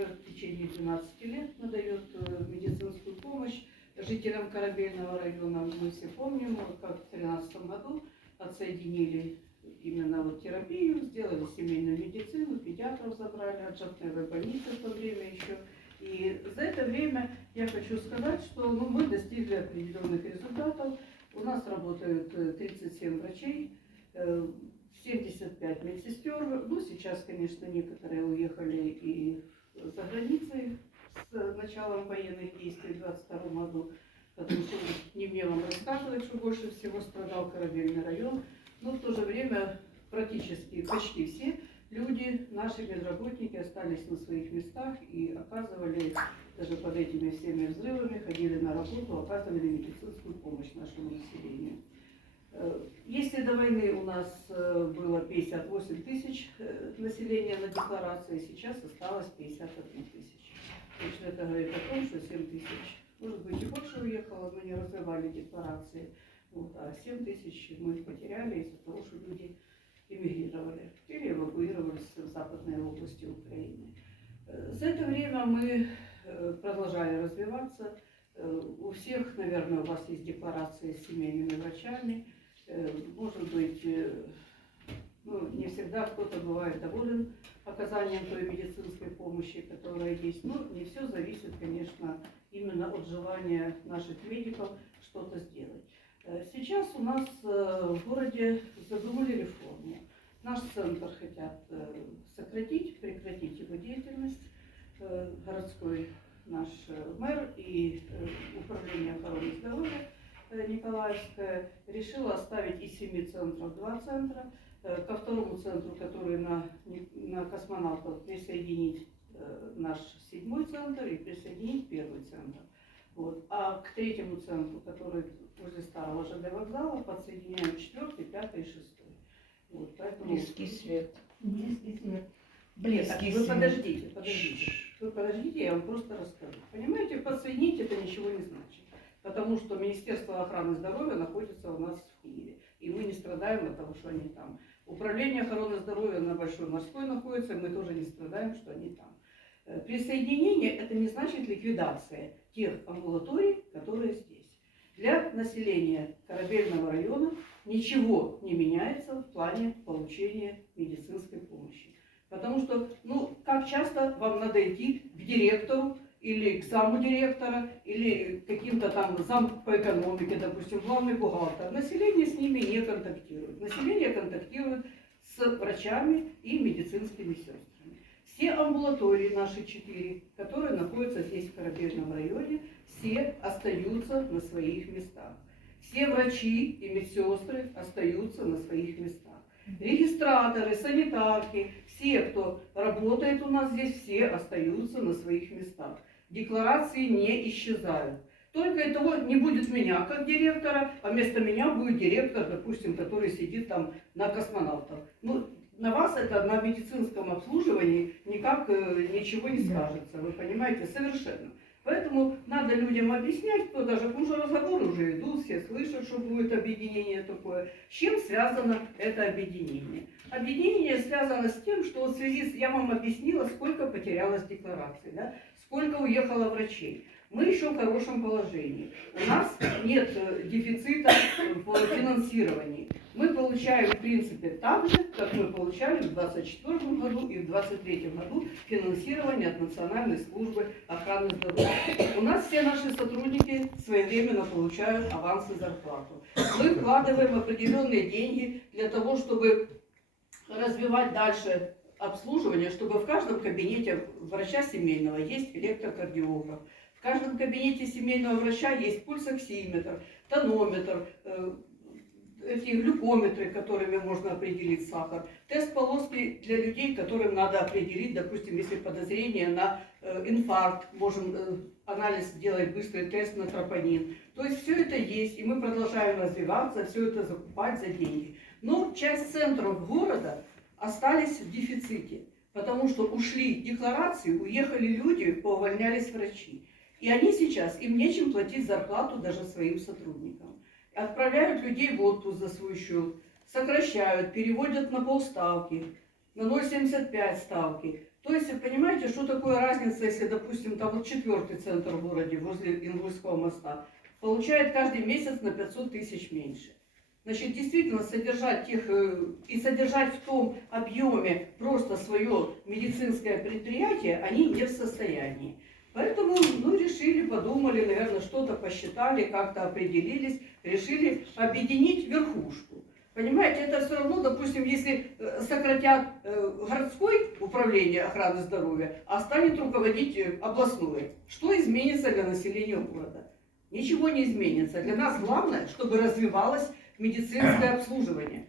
уже в течение 12 лет надает э, медицинскую помощь жителям Корабельного района. Мы все помним, как в 2013 году отсоединили именно вот терапию, сделали семейную медицину, педиатров забрали от больницы в то время еще. И за это время я хочу сказать, что ну, мы достигли определенных результатов. У нас работают э, 37 врачей, э, 75 медсестер. Ну, сейчас, конечно, некоторые уехали и за границей с началом военных действий в 22 году, потому что не мне вам рассказывать, что больше всего страдал Корабельный район. Но в то же время практически почти все люди, наши медработники остались на своих местах и оказывали, даже под этими всеми взрывами, ходили на работу, оказывали медицинскую помощь нашему населению. До войны у нас э, было 58 тысяч э, населения на декларации, сейчас осталось 51 тысяч. Точно это говорит о том, что 7 тысяч, может быть и больше уехало, но не развивали декларации. Вот, а 7 тысяч мы потеряли из-за того, что люди эмигрировали или эвакуировались в западные области Украины. Э, За это время мы продолжали развиваться. У всех, наверное, у вас есть декларации с семейными врачами. Э, Может быть, э, ну, не всегда кто-то бывает доволен оказанием той медицинской помощи, которая есть. Но не все зависит, конечно, именно от желания наших медиков что-то сделать. Э, Сейчас у нас э, в городе задумали реформу. Наш центр хотят э, сократить, прекратить его деятельность. Э, Городской наш э, мэр и э, управление охраны здоровья э, Николаевское решило оставить из семи центров два центра. Э, Ко второму центру, который на, на космонавтов, присоединить э, наш седьмой центр и присоединить первый центр. Вот. А к третьему центру, который возле старого ЖД вокзала, подсоединяем четвертый, пятый и шестой. Вот, поэтому... Близкий свет. Близкий свет. Близкий вы свет. подождите, подождите. Вы подождите, я вам просто расскажу. Понимаете, подсоединить это ничего не значит. Потому что Министерство охраны здоровья находится у нас в Киеве. И мы не страдаем от того, что они там. Управление охраны здоровья на Большой Морской находится, и мы тоже не страдаем, что они там. Э, Присоединение это не значит ликвидация тех амбулаторий, которые здесь. Для населения Корабельного района ничего не меняется в плане получения медицинской помощи. Потому что, ну, как часто вам надо идти к директору или к заму директора, или каким-то там зам по экономике, допустим, главный бухгалтер. Население с ними не контактирует. Население контактирует с врачами и медицинскими сестрами. Все амбулатории наши четыре, которые находятся здесь в Корабельном районе, все остаются на своих местах. Все врачи и медсестры остаются на своих местах. Регистраторы, санитарки, все, кто работает у нас здесь, все остаются на своих местах. Декларации не исчезают. Только и того не будет меня как директора, а вместо меня будет директор, допустим, который сидит там на космонавтах. Ну, на вас это на медицинском обслуживании никак э, ничего не скажется, вы понимаете, совершенно. Поэтому надо людям объяснять, кто даже, потому что разговоры уже идут, все слышат, что будет объединение такое. С чем связано это объединение? Объединение связано с тем, что в связи с, я вам объяснила, сколько потерялось деклараций, да? сколько уехало врачей. Мы еще в хорошем положении. У нас нет э, дефицита в финансировании. Получаем, в принципе, так же, как мы получали в 2024 году и в 2023 году финансирование от Национальной службы охраны здоровья. У нас все наши сотрудники своевременно получают авансы зарплату. Мы вкладываем определенные деньги для того, чтобы развивать дальше обслуживание, чтобы в каждом кабинете врача семейного есть электрокардиограф. В каждом кабинете семейного врача есть пульсоксиметр, тонометр, э, эти глюкометры, которыми можно определить сахар, тест полоски для людей, которым надо определить, допустим, если подозрение на э, инфаркт, можем э, анализ сделать, быстрый тест на тропонин. То есть все это есть, и мы продолжаем развиваться, все это закупать за деньги. Но часть центров города остались в дефиците, потому что ушли декларации, уехали люди, поувольнялись врачи. И они сейчас, им нечем платить зарплату даже своим сотрудникам. Отправляют людей в отпуск за свой счет, сокращают, переводят на полставки, на 0,75 ставки. То есть, вы понимаете, что такое разница, если, допустим, там вот четвертый центр в городе, возле Ингульского моста, получает каждый месяц на 500 тысяч меньше. Значит, действительно, содержать тех, э, и содержать в том объеме просто свое медицинское предприятие, они не в состоянии. Поэтому, ну, решили, подумали, наверное, что-то посчитали, как-то определились, решили объединить верхушку. Понимаете, это все равно, допустим, если э, сократят э, городской управление охраны здоровья, а станет руководить э, областной, что изменится для населения города? Ничего не изменится. Для нас главное, чтобы развивалось медицинское обслуживание.